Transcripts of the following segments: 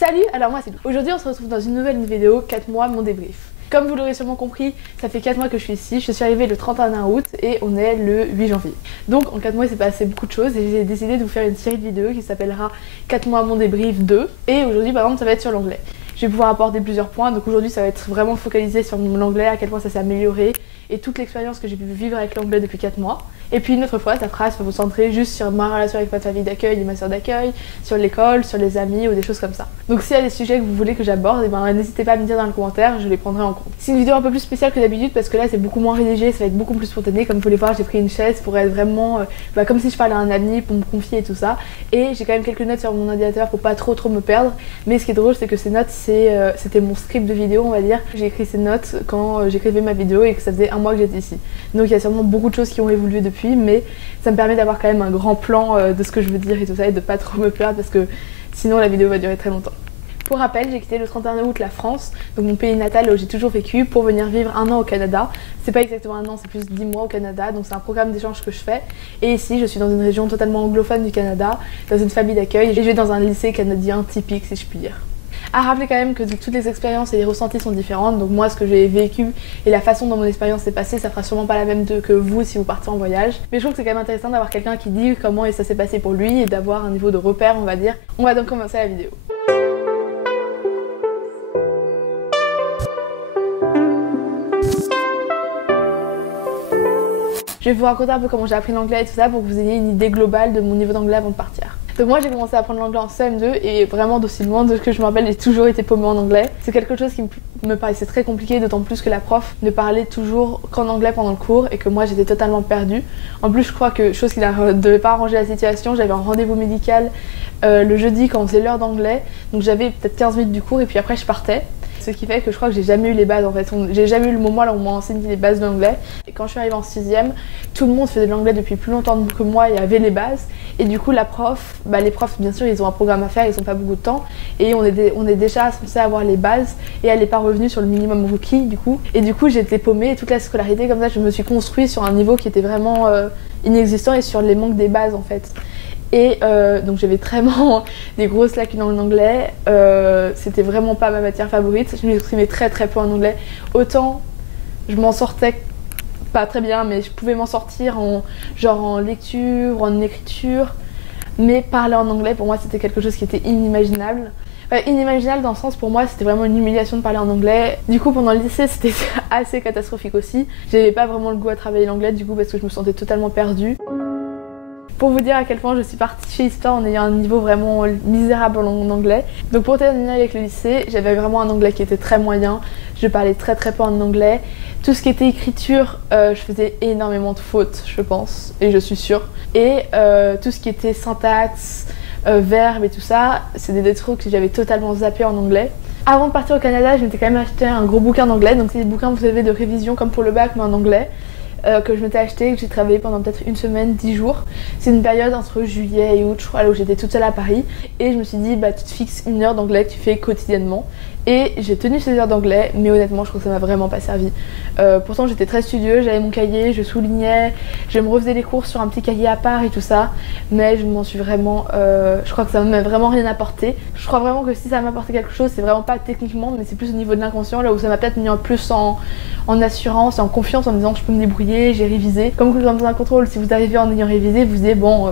Salut, alors moi c'est Lou. Aujourd'hui on se retrouve dans une nouvelle vidéo, 4 mois mon débrief. Comme vous l'aurez sûrement compris, ça fait 4 mois que je suis ici, je suis arrivée le 31 août et on est le 8 janvier. Donc en 4 mois il s'est passé beaucoup de choses et j'ai décidé de vous faire une série de vidéos qui s'appellera 4 mois mon débrief 2. Et aujourd'hui par exemple ça va être sur l'anglais. Je vais pouvoir apporter plusieurs points, donc aujourd'hui ça va être vraiment focalisé sur l'anglais, à quel point ça s'est amélioré et toute l'expérience que j'ai pu vivre avec l'anglais depuis 4 mois. Et puis une autre fois, cette phrase va vous centrer juste sur ma relation avec ma famille d'accueil et ma soeur d'accueil, sur l'école, sur les amis ou des choses comme ça. Donc s'il y a des sujets que vous voulez que j'aborde, n'hésitez pas à me dire dans les commentaires, je les prendrai en compte. C'est une vidéo un peu plus spéciale que d'habitude parce que là c'est beaucoup moins rédigé, ça va être beaucoup plus spontané. Comme vous pouvez voir, j'ai pris une chaise pour être vraiment comme si je parlais à un ami, pour me confier et tout ça. Et j'ai quand même quelques notes sur mon ordinateur pour pas trop me perdre. Mais ce qui est drôle, c'est que ces notes, c'était mon script de vidéo, on va dire. J'ai écrit ces notes quand j'écrivais ma vidéo et que ça faisait un mois que j'étais ici. Donc il y a sûrement beaucoup de choses qui ont évolué depuis, mais ça me permet d'avoir quand même un grand plan de ce que je veux dire et tout ça et de pas trop me perdre parce que sinon la vidéo va durer très longtemps. Pour rappel, j'ai quitté le 31 août la France, donc mon pays natal où j'ai toujours vécu, pour venir vivre un an au Canada. C'est pas exactement un an, c'est plus 10 mois au Canada, donc c'est un programme d'échange que je fais. Et ici, je suis dans une région totalement anglophone du Canada, dans une famille d'accueil, et je vais dans un lycée canadien typique si je puis dire. À rappeler quand même que toutes les expériences et les ressentis sont différentes, donc moi ce que j'ai vécu et la façon dont mon expérience s'est passée, ça fera sûrement pas la même que vous si vous partez en voyage. Mais je trouve que c'est quand même intéressant d'avoir quelqu'un qui dit comment ça s'est passé pour lui et d'avoir un niveau de repère, on va dire. On va donc commencer la vidéo. Je vais vous raconter un peu comment j'ai appris l'anglais et tout ça pour que vous ayez une idée globale de mon niveau d'anglais avant de partir. Donc moi j'ai commencé à apprendre l'anglais en CM2 et vraiment d'aussi loin de ce que je me rappelle, j'ai toujours été paumée en anglais. C'est quelque chose qui me paraissait très compliqué, d'autant plus que la prof ne parlait toujours qu'en anglais pendant le cours et que moi j'étais totalement perdue. En plus je crois que, chose qui ne devait pas arranger la situation, j'avais un rendez-vous médical le jeudi quand on faisait l'heure d'anglais, donc j'avais peut-être 15 minutes du cours et puis après je partais. Ce qui fait que je crois que j'ai jamais eu les bases en fait. J'ai jamais eu le moment là où on m'a enseigné les bases de l'anglais. Et quand je suis arrivée en 6ème, tout le monde faisait de l'anglais depuis plus longtemps que moi et avait les bases. Et du coup, les profs, bien sûr, ils ont un programme à faire, ils n'ont pas beaucoup de temps. Et on est déjà censé avoir les bases. Et elle n'est pas revenue sur le minimum rookie du coup. Et du coup, j'étais paumée et toute la scolarité, comme ça, je me suis construite sur un niveau qui était vraiment inexistant et sur les manques des bases en fait. Et donc j'avais vraiment des grosses lacunes en anglais, c'était vraiment pas ma matière favorite, je m'exprimais très peu en anglais. Autant je m'en sortais pas très bien, mais je pouvais m'en sortir en lecture, en écriture, mais parler en anglais pour moi c'était quelque chose qui était inimaginable. Inimaginable dans le sens, pour moi c'était vraiment une humiliation de parler en anglais. Du coup pendant le lycée c'était assez catastrophique aussi. J'avais pas vraiment le goût à travailler l'anglais du coup parce que je me sentais totalement perdue. Pour vous dire à quel point je suis partie chez Histoire en ayant un niveau vraiment misérable en anglais. Donc pour terminer avec le lycée, j'avais vraiment un anglais qui était très moyen. Je parlais très peu en anglais. Tout ce qui était écriture, je faisais énormément de fautes, je pense, et je suis sûre. Et tout ce qui était syntaxe, verbes et tout ça, c'est des trucs que j'avais totalement zappé en anglais. Avant de partir au Canada, je m'étais quand même acheté un gros bouquin d'anglais. Donc c'est des bouquins, vous savez, de révision comme pour le bac, mais en anglais. Que je m'étais acheté, que j'ai travaillé pendant peut-être une semaine, 10 jours. C'est une période entre juillet et août, je crois, là où j'étais toute seule à Paris. Et je me suis dit, tu te fixes une heure d'anglais que tu fais quotidiennement. Et j'ai tenu ces heures d'anglais, mais honnêtement, je trouve que ça m'a vraiment pas servi. Pourtant, j'étais très studieuse, j'avais mon cahier, je soulignais, je me refaisais les cours sur un petit cahier à part et tout ça. Mais je m'en suis vraiment... je crois que ça m'a vraiment rien apporté. Je crois vraiment que si ça m'a apporté quelque chose, c'est vraiment pas techniquement, mais c'est plus au niveau de l'inconscient, là où ça m'a peut-être mis en plus en assurance et en confiance en me disant que je peux me débrouiller, j'ai révisé. Comme dans un contrôle, si vous arrivez en ayant révisé, vous vous dites bon,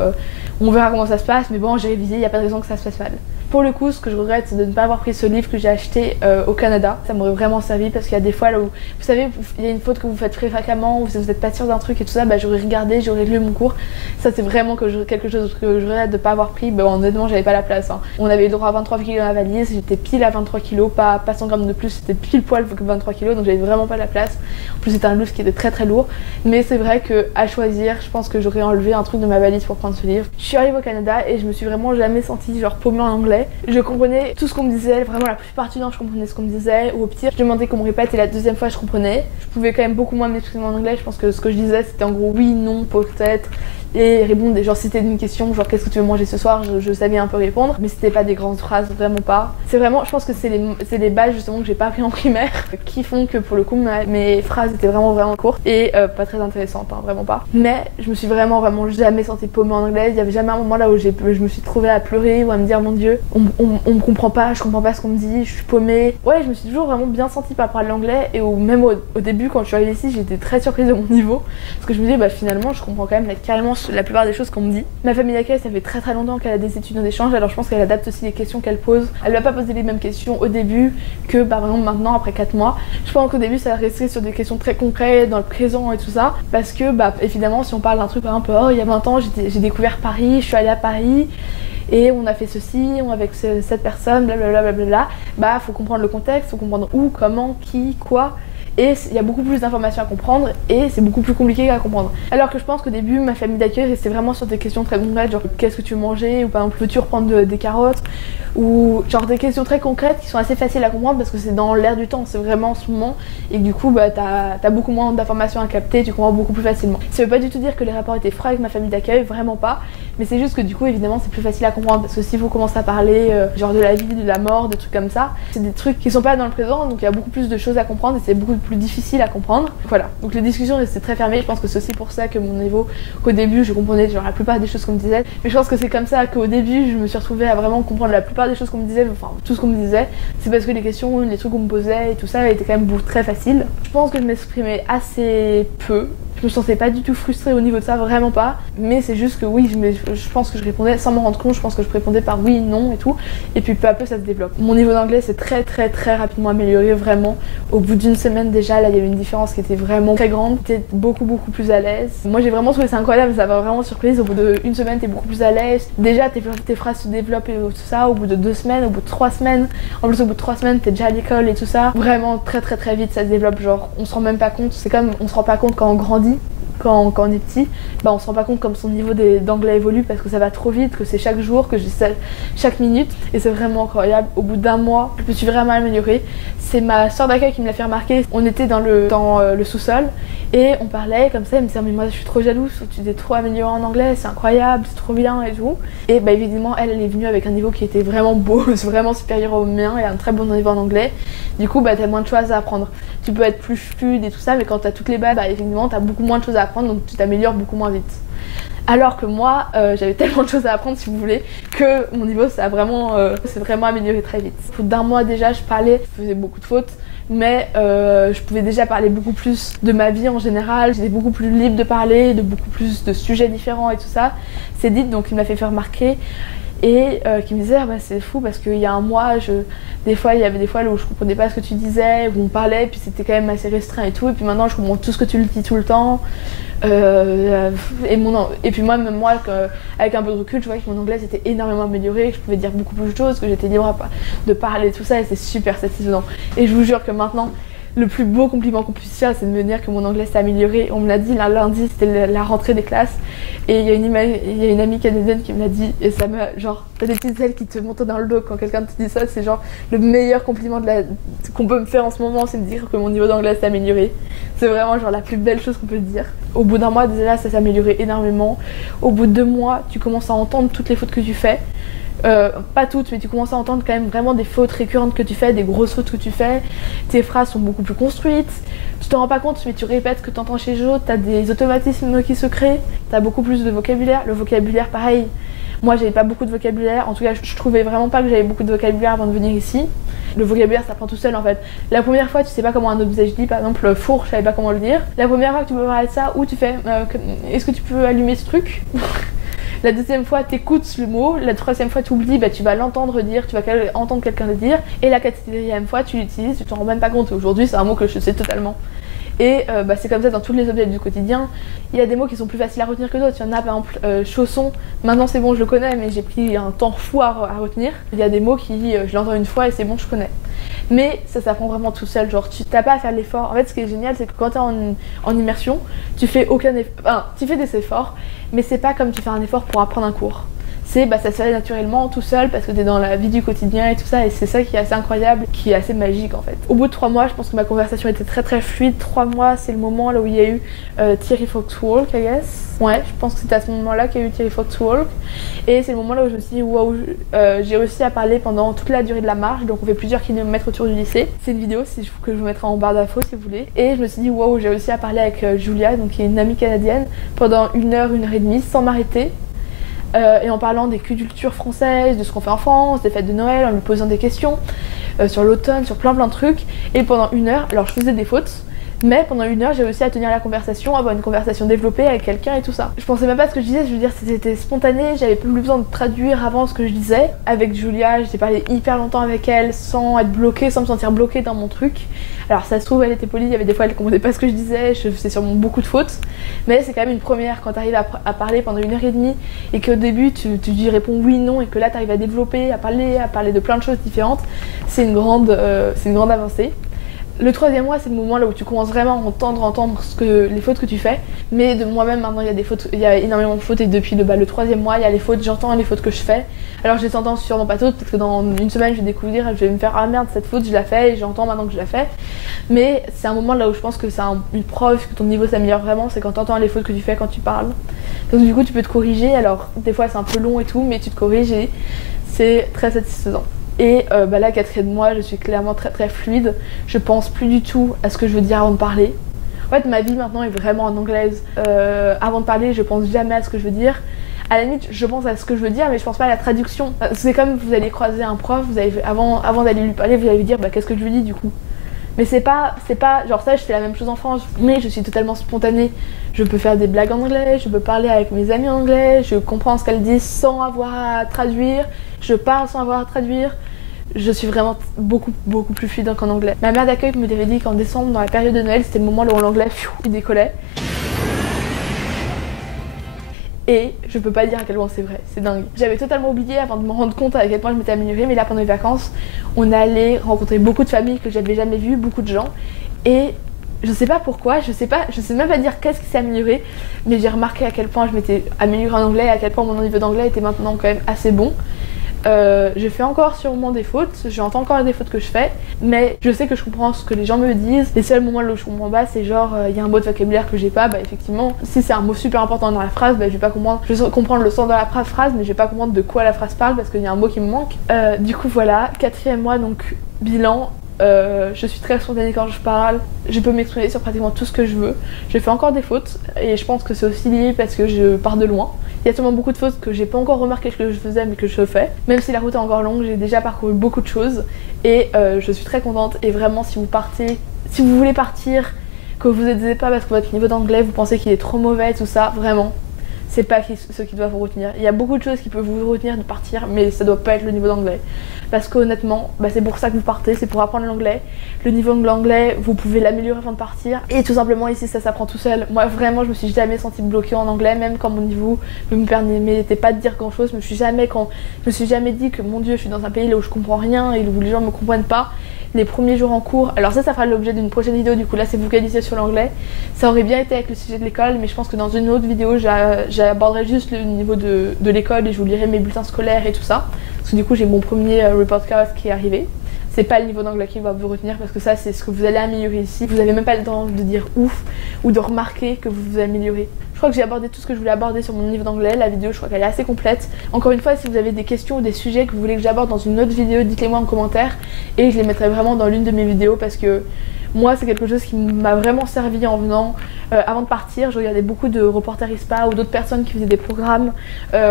on verra comment ça se passe, mais bon, j'ai révisé, il n'y a pas de raison que ça se passe mal. Pour le coup, ce que je regrette, c'est de ne pas avoir pris ce livre que j'ai acheté au Canada. Ça m'aurait vraiment servi parce qu'il y a des fois là où, vous savez, il y a une faute que vous faites très fréquemment, ou vous n'êtes pas sûr d'un truc et tout ça, j'aurais regardé, j'aurais lu mon cours. Ça, c'est vraiment quelque chose que je regrette de ne pas avoir pris. Honnêtement, j'avais pas la place. On avait le droit à 23 kg dans la valise, j'étais pile à 23 kg, pas 100 grammes de plus, c'était pile poil que 23 kg, donc j'avais vraiment pas la place. En plus, c'était un livre qui était très lourd. Mais c'est vrai qu'à choisir, je pense que j'aurais enlevé un truc de ma valise pour prendre ce livre. Je suis arrivée au Canada et je me suis vraiment jamais sentie paumée en anglais. Je comprenais tout ce qu'on me disait, vraiment la plupart du temps je comprenais ce qu'on me disait, ou au pire je demandais qu'on me répète et la deuxième fois je comprenais. Je pouvais quand même beaucoup moins m'exprimer en anglais, je pense que ce que je disais c'était en gros oui, non, peut-être, et répondre, genre si c'était une question, genre qu'est-ce que tu veux manger ce soir, je savais un peu répondre, mais c'était pas des grandes phrases, vraiment pas. C'est vraiment, je pense que c'est les bases justement que j'ai pas appris en primaire qui font que pour le coup mes phrases étaient vraiment courtes et pas très intéressantes, hein, vraiment pas. Mais je me suis vraiment jamais sentie paumée en anglais. Il y avait jamais un moment là où je me suis trouvée à pleurer ou à me dire mon Dieu, on me comprend pas, je comprends pas ce qu'on me dit, je suis paumée. Ouais, je me suis toujours vraiment bien sentie par rapport à l'anglais et même au début quand je suis arrivée ici, j'étais très surprise de mon niveau parce que je me disais bah finalement je comprends quand même carrément la plupart des choses qu'on me dit. Ma famille d'accueil, ça fait très longtemps qu'elle a des étudiants d'échange, alors je pense qu'elle adapte aussi les questions qu'elle pose. Elle va pas poser les mêmes questions au début que par exemple maintenant après 4 mois. Je pense qu'au début ça restait sur des questions très concrètes dans le présent et tout ça parce que bah évidemment si on parle d'un truc par exemple oh il y a 20 ans j'ai découvert Paris, je suis allée à Paris et on a fait ceci, on avec cette personne, blablabla, bah faut comprendre le contexte, faut comprendre où, comment, qui, quoi. Et il y a beaucoup plus d'informations à comprendre et c'est beaucoup plus compliqué à comprendre. Alors que je pense qu'au début, ma famille d'accueil restait vraiment sur des questions très concrètes, genre qu'est-ce que tu veux manger, ou par exemple veux-tu reprendre des carottes, ou genre des questions très concrètes qui sont assez faciles à comprendre parce que c'est dans l'air du temps, c'est vraiment en ce moment et que du coup bah, t'as beaucoup moins d'informations à capter, tu comprends beaucoup plus facilement. Ça veut pas du tout dire que les rapports étaient froids avec ma famille d'accueil, vraiment pas, mais c'est juste que du coup évidemment c'est plus facile à comprendre parce que si vous commencez à parler genre de la vie, de la mort, des trucs comme ça, c'est des trucs qui sont pas dans le présent donc il y a beaucoup plus de choses à comprendre et c'est beaucoup plus difficile à comprendre. Voilà, donc les discussions restaient très fermées, je pense que c'est aussi pour ça que mon niveau, qu'au début je comprenais genre la plupart des choses qu'on me disait, mais je pense que c'est comme ça qu'au début je me suis retrouvée à vraiment comprendre la plupart des choses qu'on me disait, enfin tout ce qu'on me disait, c'est parce que les questions, les trucs qu'on me posait et tout ça étaient quand même très faciles. Je pense que je m'exprimais assez peu. Je me sentais pas du tout frustrée au niveau de ça, vraiment pas. Mais c'est juste que oui, je pense que je répondais sans m'en rendre compte, je pense que je répondais par oui, non et tout. Et puis peu à peu ça se développe. Mon niveau d'anglais s'est très rapidement amélioré, vraiment. Au bout d'une semaine déjà, là il y avait une différence qui était vraiment très grande. J'étais beaucoup beaucoup plus à l'aise. Moi j'ai vraiment trouvé ça incroyable, ça m'a vraiment surprise. Au bout d'une semaine t'es beaucoup plus à l'aise. Déjà tes phrases se développent et tout ça. Au bout de 2 semaines, au bout de 3 semaines. En plus au bout de 3 semaines t'es déjà à l'école et tout ça. Vraiment très vite ça se développe, genre on se rend même pas compte. C'est comme on se rend pas compte quand on grandit. Quand on est petit, bah on se rend pas compte comme son niveau d'anglais évolue parce que ça va trop vite, que c'est chaque jour, que j'ai ça chaque minute et c'est vraiment incroyable. Au bout d'un mois, je me suis vraiment améliorée. C'est ma soeur d'accueil qui me l'a fait remarquer. On était dans le sous-sol et on parlait comme ça, elle me disait mais moi je suis trop jalouse, tu t'es trop améliorée en anglais, c'est incroyable, c'est trop bien et tout. Et bah évidemment elle est venue avec un niveau qui était vraiment beau, vraiment supérieur au mien et un très bon niveau en anglais. Du coup bah t'as moins de choses à apprendre. Tu peux être plus fluide et tout ça mais quand t'as toutes les bases, bah évidemment t'as beaucoup moins de choses à apprendre donc tu t'améliores beaucoup moins vite. Alors que moi, j'avais tellement de choses à apprendre si vous voulez, que mon niveau s'est vraiment amélioré très vite. Au bout d'un mois déjà, je parlais, je faisais beaucoup de fautes, mais je pouvais déjà parler beaucoup plus de ma vie en général, j'étais beaucoup plus libre de parler, de beaucoup plus de sujets différents et tout ça. C'est dit, donc il m'a fait remarquer et qui me disait ah bah c'est fou parce qu'il y a un mois, il y avait des fois où je comprenais pas ce que tu disais, où on parlait, puis c'était quand même assez restreint et tout, et puis maintenant je comprends tout ce que tu dis tout le temps. Et puis moi, avec un peu de recul, je voyais que mon anglais s'était énormément amélioré, que je pouvais dire beaucoup plus de choses, que j'étais libre de parler, tout ça, et c'est super satisfaisant. Et je vous jure que maintenant, le plus beau compliment qu'on puisse faire, c'est de me dire que mon anglais s'est amélioré. On me l'a dit lundi, c'était la rentrée des classes, et il y a une amie canadienne qui me l'a dit, et ça m'a genre, t'as des petites ailes qui te montent dans le dos quand quelqu'un te dit ça, c'est genre le meilleur compliment qu'on peut me faire en ce moment, c'est de dire que mon niveau d'anglais s'est amélioré. C'est vraiment genre la plus belle chose qu'on peut dire. Au bout d'un mois, déjà ça s'est amélioré énormément. Au bout de 2 mois, tu commences à entendre toutes les fautes que tu fais. Pas toutes, mais tu commences à entendre quand même vraiment des fautes récurrentes que tu fais, des grosses fautes que tu fais. Tes phrases sont beaucoup plus construites. Tu t'en rends pas compte, mais tu répètes ce que tu entends chez les autres. T'as des automatismes qui se créent. T'as beaucoup plus de vocabulaire. Le vocabulaire, pareil. Moi, j'avais pas beaucoup de vocabulaire. En tout cas, je trouvais vraiment pas que j'avais beaucoup de vocabulaire avant de venir ici. Le vocabulaire, ça prend tout seul en fait. La première fois, tu sais pas comment un objet se dit, par exemple, four, je savais pas comment le dire. La première fois que tu peux parler de ça, ou tu fais est-ce que tu peux allumer ce truc? La deuxième fois, t'écoutes le mot. La troisième fois, tu oublies, bah, tu vas l'entendre dire, tu vas entendre quelqu'un le dire. Et la quatrième fois, tu l'utilises, tu t'en rends même pas compte. Aujourd'hui, c'est un mot que je sais totalement. Et bah, c'est comme ça dans tous les objets du quotidien. Il y a des mots qui sont plus faciles à retenir que d'autres. Il y en a par exemple chausson. Maintenant c'est bon, je le connais, mais j'ai pris un temps fou à retenir. Il y a des mots qui, je l'entends une fois et c'est bon, je connais. Mais ça s'apprend vraiment tout seul. Genre tu n'as pas à faire l'effort. En fait, ce qui est génial, c'est que quand tu es en immersion, tu fais aucun effort. Enfin, tu fais des efforts, mais c'est pas comme tu fais un effort pour apprendre un cours. ça se fait naturellement tout seul parce que t'es dans la vie du quotidien et tout ça, et c'est ça qui est assez incroyable, qui est assez magique en fait. Au bout de 3 mois, je pense que ma conversation était très fluide. 3 mois, c'est le moment là où il y a eu Thierry Foxwalk, I guess. Ouais, je pense que c'était à ce moment-là qu'il y a eu Thierry Foxwalk. Et c'est le moment là où je me suis dit, waouh, j'ai réussi à parler pendant toute la durée de la marche. Donc on fait plusieurs kilomètres autour du lycée. C'est une vidéo que je vous mettrai en barre d'infos si vous voulez. Et je me suis dit, waouh, j'ai réussi à parler avec Julia, donc qui est une amie canadienne, pendant 1 heure et demie sans m'arrêter. Et en parlant des cultures françaises, de ce qu'on fait en France, des fêtes de Noël, en lui posant des questions sur l'automne, sur plein de trucs. Et pendant 1 heure, alors je faisais des fautes, mais pendant 1 heure, j'ai réussi à tenir la conversation, avoir une conversation développée avec quelqu'un et tout ça. Je pensais même pas à ce que je disais, je veux dire, c'était spontané, j'avais plus besoin de traduire avant ce que je disais. Avec Julia, j'ai parlé hyper longtemps avec elle, sans être bloquée, sans me sentir bloquée dans mon truc. Alors ça se trouve, elle était polie, il y avait des fois elle comprenait pas ce que je disais, je faisais sûrement beaucoup de fautes. Mais c'est quand même une première quand tu arrives à parler pendant 1 heure et demie et qu'au début tu lui réponds oui, non, et que là tu arrives à développer, à parler de plein de choses différentes. C'est une grande avancée. Le 3e mois, c'est le moment là où tu commences vraiment à entendre les fautes que tu fais. Mais de moi-même, maintenant, il y a énormément de fautes. Et depuis le 3e mois, il y a les fautes, j'entends les fautes que je fais. Alors, je les entends sûrement pas toutes, parce que dans une semaine, je vais découvrir, je vais me faire, ah merde, cette faute, je la fais, et j'entends maintenant que je la fais. Mais c'est un moment là où je pense que c'est une preuve que ton niveau s'améliore vraiment, c'est quand tu entends les fautes que tu fais quand tu parles. Donc, du coup, tu peux te corriger. Alors, des fois, c'est un peu long et tout, mais tu te corriges et c'est très satisfaisant. Et là, 4e mois, je suis clairement très fluide. Je pense plus du tout à ce que je veux dire avant de parler. En fait, ma vie maintenant est vraiment en anglaise. Avant de parler, je pense jamais à ce que je veux dire. À la limite, je pense à ce que je veux dire, mais je pense pas à la traduction. C'est comme vous allez croiser un prof, avant d'aller lui parler, vous allez lui dire qu'est-ce que je lui dis du coup. Mais c'est pas genre ça, je fais la même chose en France, mais je suis totalement spontanée. Je peux faire des blagues en anglais, je peux parler avec mes amis en anglais, je comprends ce qu'elles disent sans avoir à traduire, je parle sans avoir à traduire. Je suis vraiment beaucoup plus fluide qu'en anglais. Ma mère d'accueil me avait dit qu'en décembre, dans la période de Noël, c'était le moment où l'anglais il décollait. Et je peux pas dire à quel point c'est vrai, c'est dingue. J'avais totalement oublié avant de me rendre compte à quel point je m'étais améliorée, mais là pendant les vacances, on allait rencontrer beaucoup de familles que j'avais jamais vues, beaucoup de gens. Et je sais pas pourquoi, je sais même pas dire qu'est-ce qui s'est amélioré, mais j'ai remarqué à quel point je m'étais améliorée en anglais et à quel point mon niveau d'anglais était maintenant quand même assez bon. Je fais encore sûrement des fautes, j'entends encore des fautes que je fais, mais je sais que je comprends ce que les gens me disent. Les seuls moments où je comprends pas, c'est genre il y a un mot de vocabulaire que j'ai pas, effectivement, si c'est un mot super important dans la phrase, je vais pas comprendre, je vais comprendre le sens de la phrase, mais je vais pas comprendre de quoi la phrase parle parce qu'il y a un mot qui me manque. Du coup voilà, 4e mois, donc bilan. Je suis très spontanée quand je parle, je peux m'exprimer sur pratiquement tout ce que je veux. Je fais encore des fautes et je pense que c'est aussi lié parce que je pars de loin. Il y a tellement beaucoup de fautes que j'ai pas encore remarqué que je faisais mais que je fais. Même si la route est encore longue, j'ai déjà parcouru beaucoup de choses et je suis très contente. Et vraiment, si vous voulez partir, que vous n'êtes pas parce que votre niveau d'anglais vous pensez qu'il est trop mauvais, tout ça, vraiment, c'est pas ce qui doit vous retenir. Il y a beaucoup de choses qui peuvent vous retenir de partir, mais ça doit pas être le niveau d'anglais. Parce qu'honnêtement, c'est pour ça que vous partez, c'est pour apprendre l'anglais. Le niveau de l'anglais, vous pouvez l'améliorer avant de partir. Et tout simplement ici, ça s'apprend tout seul. Moi vraiment, je me suis jamais sentie bloquée en anglais, même quand mon niveau ne me permettait pas de dire grand chose. Je me suis jamais dit que mon Dieu, je suis dans un pays là où je comprends rien et où les gens me comprennent pas. Les premiers jours en cours, alors ça fera l'objet d'une prochaine vidéo, du coup là c'est focalisé sur l'anglais. Ça aurait bien été avec le sujet de l'école, mais je pense que dans une autre vidéo j'aborderai juste le niveau de l'école et je vous lirai mes bulletins scolaires et tout ça. Parce que du coup j'ai mon premier report card qui est arrivé. C'est pas le niveau d'anglais qui va vous retenir parce que ça c'est ce que vous allez améliorer ici. Vous n'avez même pas le temps de dire ouf ou de remarquer que vous vous améliorez. Je crois que j'ai abordé tout ce que je voulais aborder sur mon niveau d'anglais. La vidéo, je crois qu'elle est assez complète. Encore une fois, si vous avez des questions ou des sujets que vous voulez que j'aborde dans une autre vidéo, dites-les-moi en commentaire et je les mettrai vraiment dans l'une de mes vidéos parce que moi, c'est quelque chose qui m'a vraiment servi en venant. Avant de partir, je regardais beaucoup de reporters ISPA ou d'autres personnes qui faisaient des programmes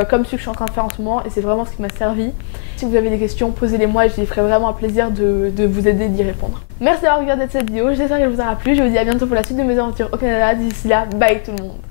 comme celui que je suis en train de faire en ce moment et c'est vraiment ce qui m'a servi. Si vous avez des questions, posez-les-moi et je les ferai vraiment un plaisir de vous aider d'y répondre. Merci d'avoir regardé cette vidéo, j'espère qu'elle vous aura plu. Je vous dis à bientôt pour la suite de mes aventures au Canada. D'ici là, bye tout le monde.